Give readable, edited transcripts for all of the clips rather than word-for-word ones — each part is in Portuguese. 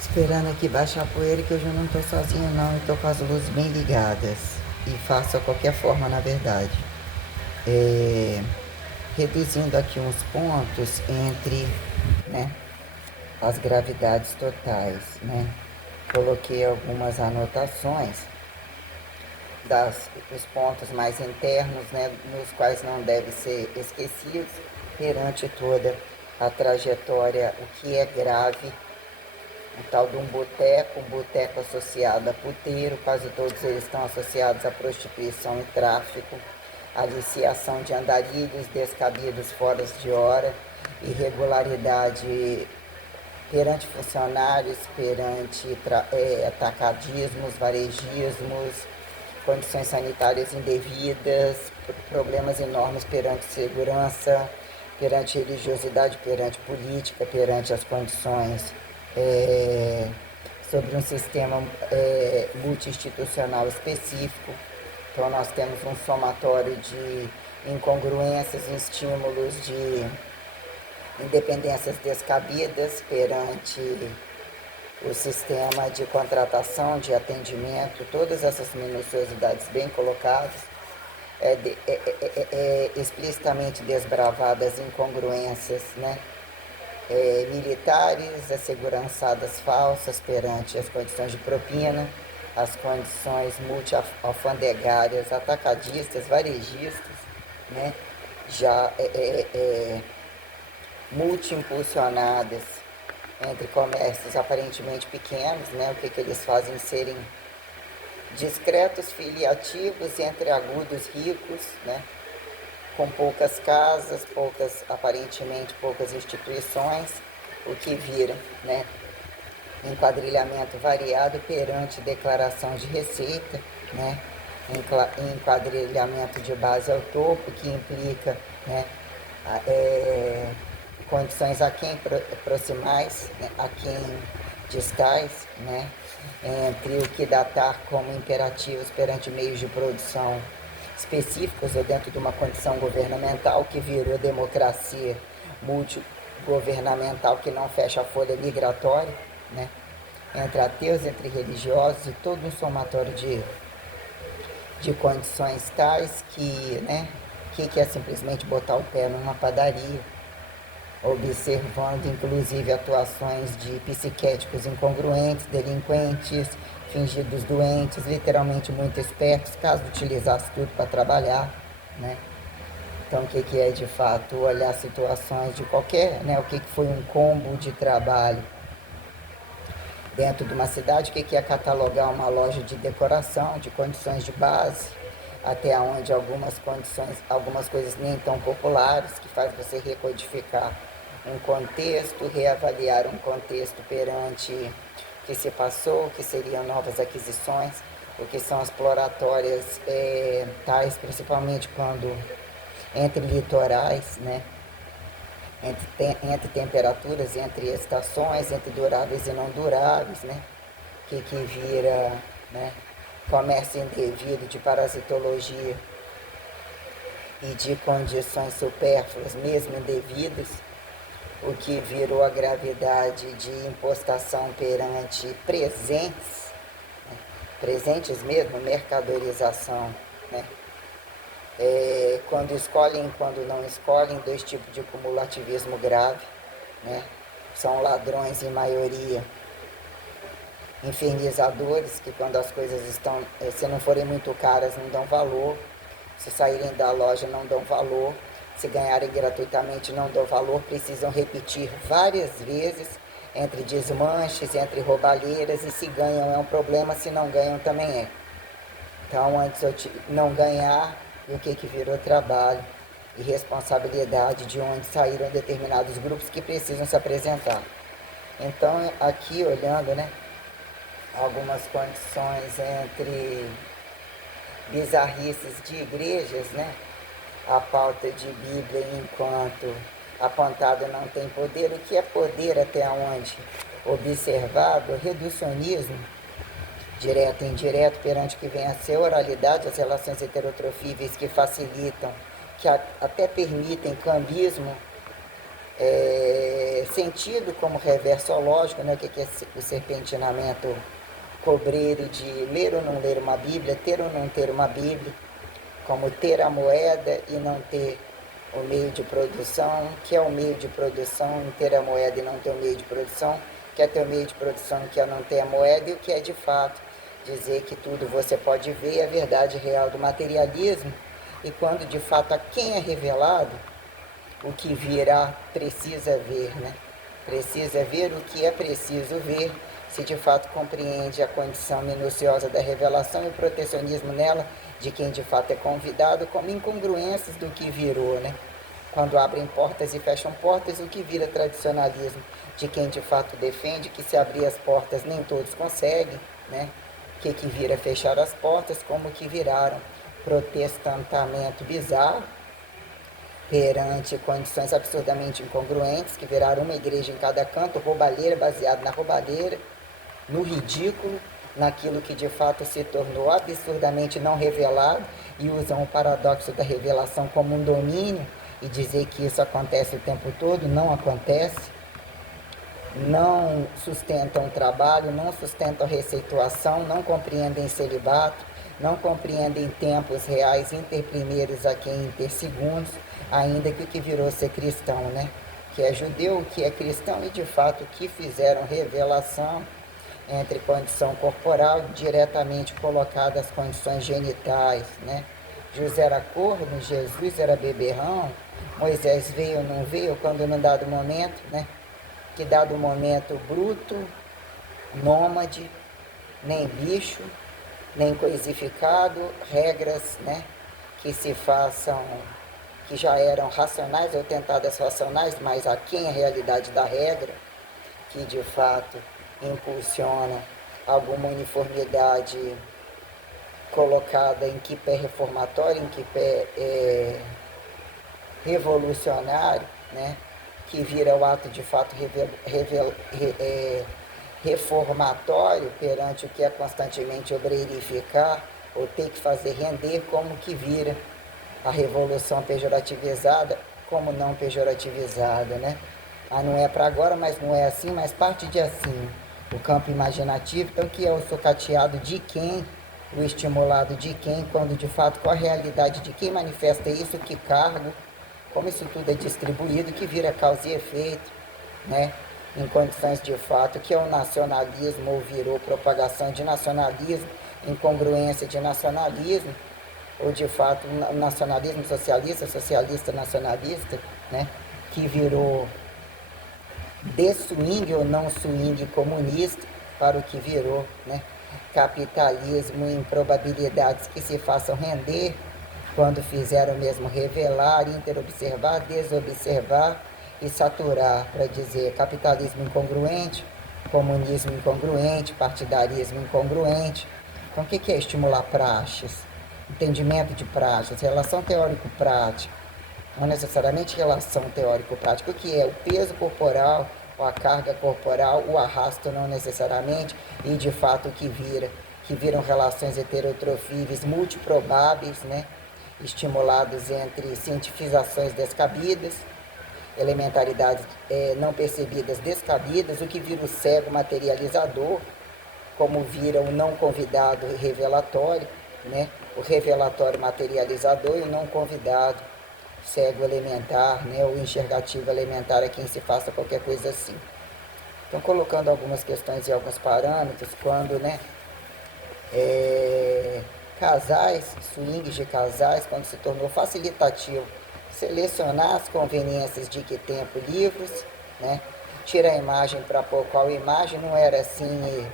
Esperando aqui baixar a poeira, que hoje eu não tô sozinha não, e tô com as luzes bem ligadas. E faço a qualquer forma, na verdade. Reduzindo aqui uns pontos entre, né, as gravidades totais, né. Coloquei algumas anotações dos pontos mais internos, né, nos quais não devem ser esquecidos perante toda a trajetória, o que é grave, o tal de um boteco associado a puteiro, quase todos eles estão associados à prostituição e tráfico, aliciação de andarilhos descabidos fora de hora, irregularidade perante funcionários, perante atacadismos, varejismos, condições sanitárias indevidas, problemas enormes perante segurança, perante religiosidade, perante política, perante as condições sobre um sistema multi-institucional específico. Então nós temos um somatório de incongruências, estímulos de independências descabidas perante o sistema de contratação, de atendimento, todas essas minuciosidades bem colocadas, explicitamente desbravadas incongruências, né? Militares, assegurançadas falsas perante as condições de propina, as condições multi-alfandegárias, atacadistas, varejistas, né? Já multi-impulsionadas entre comércios aparentemente pequenos, né? O que eles fazem serem discretos, filiativos, entreagudos, ricos, né? Com poucas casas, aparentemente poucas instituições, o que vira, né? Enquadrilhamento variado perante declaração de receita, né? Enquadrilhamento de base ao topo, que implica, né, condições a quem proximais, né, a quem distais, né, entre o que datar como imperativos perante meios de produção específicos ou dentro de uma condição governamental que virou democracia multigovernamental que não fecha a folha migratória, né, entre ateus, entre religiosos e todo um somatório de condições tais que, né, que é simplesmente botar o pé numa padaria, observando inclusive atuações de psiquéticos incongruentes, delinquentes, fingidos doentes, literalmente muito espertos, caso utilizasse tudo para trabalhar, né? Então, o que é de fato olhar situações de qualquer, né? O que foi um combo de trabalho dentro de uma cidade, o que é catalogar uma loja de decoração, de condições de base, até onde algumas coisas nem tão populares, que faz você recodificar um contexto, reavaliar um contexto perante o que se passou, o que seriam novas aquisições, o que são exploratórias tais, principalmente quando entre litorais, né? Entre temperaturas, entre estações, entre duráveis e não duráveis, né? Que vira, né, comércio indevido de parasitologia e de condições supérfluas, mesmo indevidas, o que virou a gravidade de impostação perante presentes, né, presentes mesmo, mercadorização, né? Quando escolhem e quando não escolhem, dois tipos de cumulativismo grave, né? São ladrões em maioria, infernizadores, que quando as coisas estão, se não forem muito caras, não dão valor, se saírem da loja não dão valor, se ganharem gratuitamente não dão valor, precisam repetir várias vezes, entre desmanches, entre roubalheiras, e se ganham é um problema, se não ganham também é. Então, antes eu não ganhar, e o que virou trabalho e responsabilidade de onde saíram determinados grupos que precisam se apresentar. Então, aqui olhando, né, algumas condições entre bizarrices de igrejas, né, a pauta de Bíblia enquanto apontado não tem poder, o que é poder até onde observado, reducionismo, direto e indireto, perante o que vem a ser oralidade, as relações heterotrofíveis que facilitam, que até permitem cambismo sentido como reversológico, né? O que é o serpentinamento cobreiro de ler ou não ler uma Bíblia, ter ou não ter uma Bíblia, como ter a moeda e não ter o meio de produção, que é o meio de produção, ter a moeda e não ter o meio de produção, que é ter o meio de produção, que é não ter a moeda, e o que é de fato dizer que tudo você pode ver, a verdade real do materialismo, e quando de fato a quem é revelado, o que virá precisa ver, né? Precisa ver o que é preciso ver, se de fato compreende a condição minuciosa da revelação e o protecionismo nela, de quem de fato é convidado, como incongruências do que virou, né? Quando abrem portas e fecham portas, o que vira tradicionalismo, de quem de fato defende que se abrir as portas nem todos conseguem, né? Que vira fechar as portas, como que viraram protestantamento bizarro, perante condições absurdamente incongruentes, que viraram uma igreja em cada canto, roubalheira baseada na roubalheira, no ridículo, naquilo que de fato se tornou absurdamente não revelado, e usam o paradoxo da revelação como um domínio, e dizer que isso acontece o tempo todo, não acontece. Não sustentam o trabalho, não sustentam a receituação, não compreendem celibato, não compreendem tempos reais interprimeiros aqui em intersegundos, ainda que o que virou ser cristão, né? Que é judeu, que é cristão, e de fato que fizeram revelação entre condição corporal diretamente colocada às condições genitais, né? José era corno, Jesus era beberrão, Moisés veio ou não veio, quando num dado momento, né? Que dado momento bruto, nômade, nem bicho, nem coisificado, regras, né, que se façam, que já eram racionais ou tentadas racionais, mas aquém a realidade da regra, que de fato impulsiona alguma uniformidade colocada em que pé reformatório, em que pé revolucionário, né, que vira o ato de fato reformatório perante o que é constantemente obreirificar ou ter que fazer render, como que vira a revolução pejorativizada como não pejorativizada, né? Ah, não é para agora, mas não é assim, mas parte de assim. O campo imaginativo, então, que é o socateado de quem, o estimulado de quem, quando de fato qual a realidade de quem manifesta isso, que cargo, como isso tudo é distribuído, que vira causa e efeito, né? Em condições de fato, que é o nacionalismo, ou virou propagação de nacionalismo, incongruência de nacionalismo, ou de fato nacionalismo socialista, socialista nacionalista, né? Que virou de swing ou não swing comunista para o que virou, né? Capitalismo em probabilidades que se façam render, quando fizeram mesmo revelar, interobservar, desobservar e saturar, para dizer capitalismo incongruente, comunismo incongruente, partidarismo incongruente. Então, o que é estimular praxes? Entendimento de praxes, relação teórico-prática, não necessariamente relação teórico-prática, o que é o peso corporal, ou a carga corporal, o arrasto não necessariamente, e de fato o que viram relações heterotrofíveis multiprobáveis, né? Estimulados entre cientificações descabidas, elementaridades não percebidas descabidas, o que vira o cego materializador, como vira o não convidado revelatório, né? O revelatório materializador e o não convidado cego elementar, né? O enxergativo elementar é quem se faça qualquer coisa assim. Então, colocando algumas questões e alguns parâmetros, quando, né, casais, swings de casais, quando se tornou facilitativo selecionar as conveniências de que tempo livros, né? Tira a imagem para pôr qual imagem, não era assim e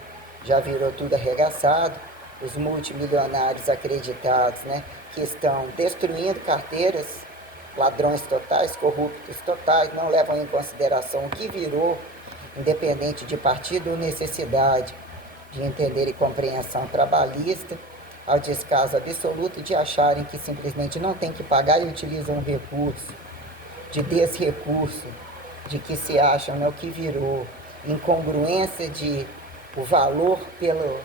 já virou tudo arregaçado. Os multimilionários acreditados, né, que estão destruindo carteiras, ladrões totais, corruptos totais, não levam em consideração o que virou, independente de partido ou necessidade de entender e compreensão trabalhista, ao descaso absoluto de acharem que simplesmente não tem que pagar e utilizam um recurso de desrecurso, de que se acham, né, o que virou incongruência de o valor pelo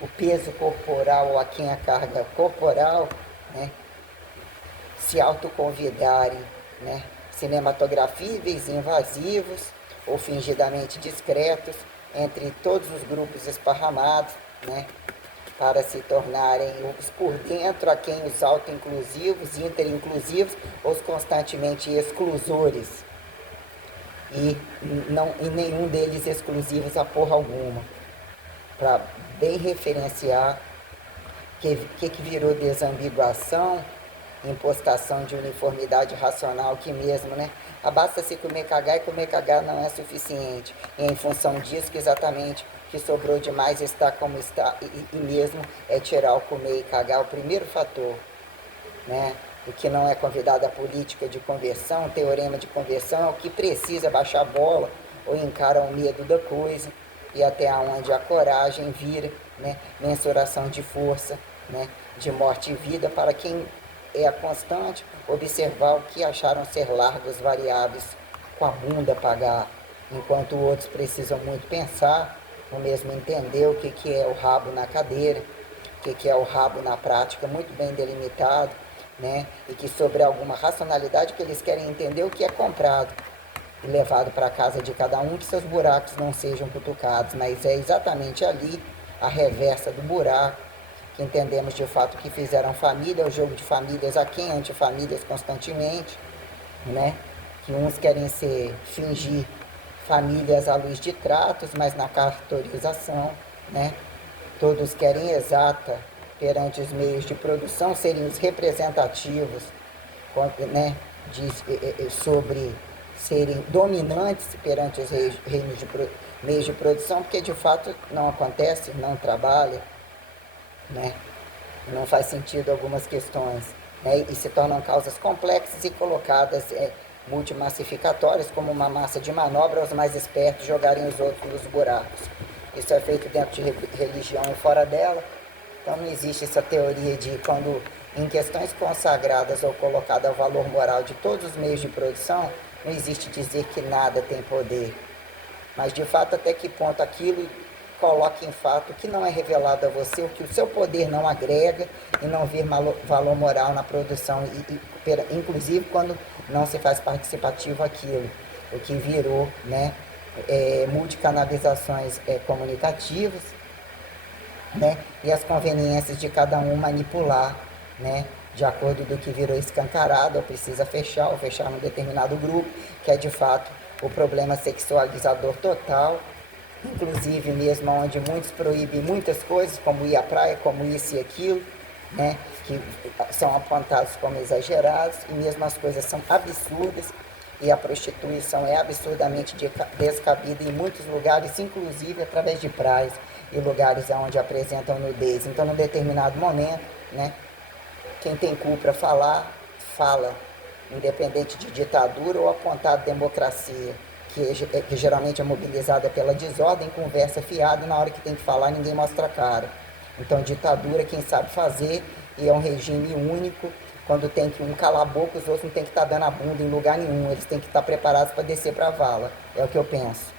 o peso corporal ou a quem a carga corporal, né, se autoconvidarem, né, cinematografíveis, invasivos ou fingidamente discretos entre todos os grupos esparramados, né, para se tornarem os por dentro a quem os auto-inclusivos, inter-inclusivos, os constantemente exclusores e nenhum deles exclusivos a porra alguma, para bem referenciar que virou desambiguação, impostação de uniformidade racional que mesmo, né? Basta-se comer cagar e comer cagar não é suficiente. E em função disso que exatamente o que sobrou demais está como está e mesmo é tirar o comer e cagar o primeiro fator, né? O que não é convidado à política de conversão, teorema de conversão, é o que precisa baixar a bola ou encara o medo da coisa e até onde a coragem vira, né? Mensuração de força, né? De morte e vida para quem é a constante observar o que acharam ser largos variáveis com a bunda pagar, enquanto outros precisam muito pensar, ou mesmo entender o que é o rabo na cadeira, o que é o rabo na prática, muito bem delimitado, né? E que sobre alguma racionalidade que eles querem entender o que é comprado e levado para casa de cada um, que seus buracos não sejam cutucados, mas é exatamente ali a reversa do buraco que entendemos de fato que fizeram família, o jogo de famílias a quem antifamílias constantemente, né? Que uns querem fingir famílias à luz de tratos, mas na caracterização, né? Todos querem exata perante os meios de produção serem os representativos, né? Sobre serem dominantes perante os meios de produção, porque de fato não acontece, não trabalha, né? Não faz sentido algumas questões, né? E se tornam causas complexas e colocadas multimassificatórias como uma massa de manobra aos mais espertos jogarem os outros nos buracos. Isso é feito dentro de religião e fora dela. Então não existe essa teoria de quando em questões consagradas ou colocada ao valor moral de todos os meios de produção, não existe dizer que nada tem poder. Mas de fato até que ponto aquilo coloque em fato que não é revelado a você, o que o seu poder não agrega e não vê valor moral na produção, inclusive quando não se faz participativo aquilo, o que virou, né, multicanalizações comunicativas, né, e as conveniências de cada um manipular, né, de acordo do que virou escancarado, ou precisa fechar, ou fechar num determinado grupo, que é de fato o problema sexualizador total, inclusive mesmo onde muitos proíbem muitas coisas, como ir à praia, como isso e aquilo, né, que são apontados como exagerados, e mesmo as coisas são absurdas, e a prostituição é absurdamente descabida em muitos lugares, inclusive através de praias e lugares onde apresentam nudez. Então, num determinado momento, né, quem tem culpa para falar, fala, independente de ditadura ou apontado democracia, que geralmente é mobilizada pela desordem, conversa fiada, e na hora que tem que falar ninguém mostra a cara. Então ditadura quem sabe fazer, e é um regime único, quando tem que um calar a boca, os outros não tem que estar dando a bunda em lugar nenhum, eles têm que estar preparados para descer para a vala, é o que eu penso.